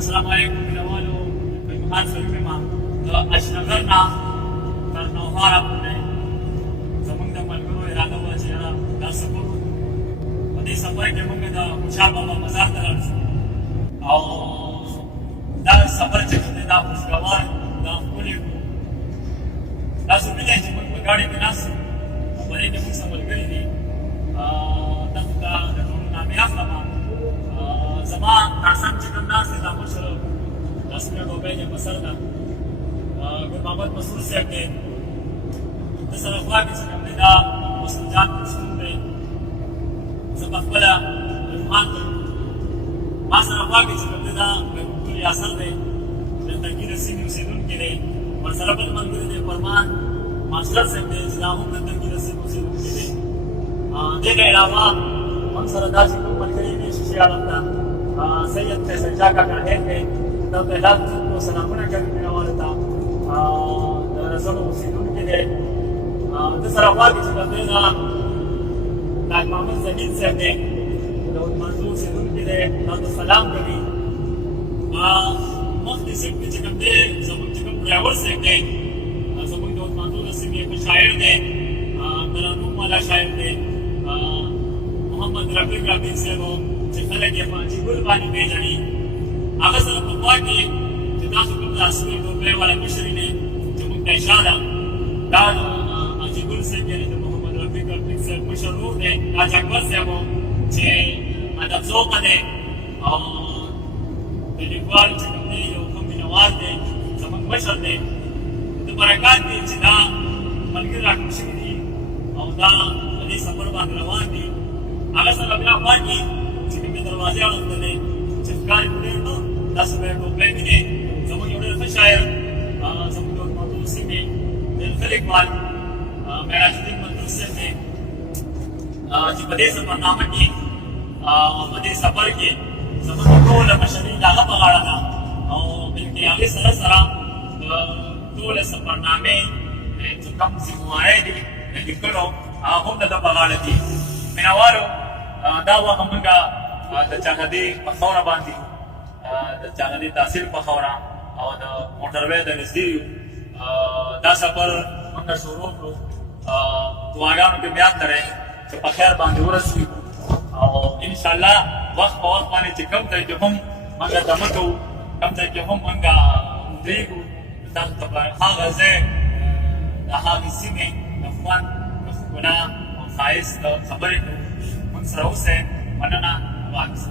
السلام علیکم مینوالو په مهال سره ما د اشنغر نه تر نوهاره پورې زموږ د ملګرو اراده وه چې یاره دا سفر په دې سفر کې موږ د خوشحال بابا مزار ته لاړ شو او دا سفر چې کوم دی دا خوشګوار دا ښکلی دا ضروري دی چې موږ په ګاډۍ کې ناست یو او په دې کې موږ څه ملګري دي دلته ته د ټولو نامې اخلم زما ترڅنګ چې کوم ناست دی دا مشر 10 منټ روپۍ دی په سر ده ګل محمد مسعود صاحب دی د سره خوا کې چې کوم دی دا مسلم جان پښتون دی زه په خپله روحان ته ما سره خوا کې چې کوم دی دا محبوب یاسر دی د تنګي د سیمې اوسېدونکی دی ورسره بل ملګری دی فرمان ماسټر صاحب دی چې دا هم د تنګي د سیمې اوسېدونکی دی دې نه علاوه موږ سره داسې کوم ملګري دي شیشې عالم ته سید فیصل شاه کاکا ډېر دی دا بهلال کو سلامونه کوي مینهوالو ته د رسنو اوسېدونکی دی د سره خوا کې چې کوم دی دا تاج محمد زمین صاحب دی د منظور اوسېدونکی دی دا د سلام کوي مخکې صاحب کې چې کوم دی زموږ چې کوم ډرایور صاحب دی زموږ د منظور د سیمې ښه شاعر دی ترنم والا شاعر دی محمد رفیق رفیق صاحب چې خلک یې په حاجي ګل باندې پېژني هغه سره په خوا کې چې تاسو کوم د اصلي ټوپۍ والا مشري دی چې موږ ته اشاره ده دا د حاجي ګل صاحب یعنې د محمد رفیق رفیق صاحب مشر ورور دی حاج اکبر صاحب چې ادب ذوقه دی او د لیکوال چې کوم دی یو ښه مینهوال دی زموږ مشر دی د برکات دی چې دا ملګري راټول شوي دي او دا په دې سفر باندې روان دي هغه سره بیا خوا کې چې کومې دروازې اړوندلې چې ښکاري خو ډېر نه داسې به یې ټوپۍ وینې زموږ یو ډېر ښه شاعر زموږ د موضوع سیمې ډېر ښه لیکوال معراج الدین منظور صاحب دی چې په دې سفرنامه کې په دې سفر کې زموږ ټوله مشري د هغه په غاړه ده او بلکې هغې سره سره د ټولې سفرنامې چې کوم ذمهوارۍ دي د لیکلو هغه هم د ده په غاړه دي مینهوالو دا وخت موږ د چاغدي په خاوره باندې د چاغدي تحصیل په خاوره او د موټروې د نږدې یو دا سفر موږ شروع کړو دعاګانو کې بیا لرئ چې په خیر باندې ورسوي او انشاءالله وخت په وخت باندې چې کوم ځای کې هم موږ دمه کوو کوم ځای کې هم موږ ودرېږو تاسو ته به هغه ځای د هغې سیمې د خوند د ښکلا او ښایست خبرې کوو موږ سره اوسئ مننه واکس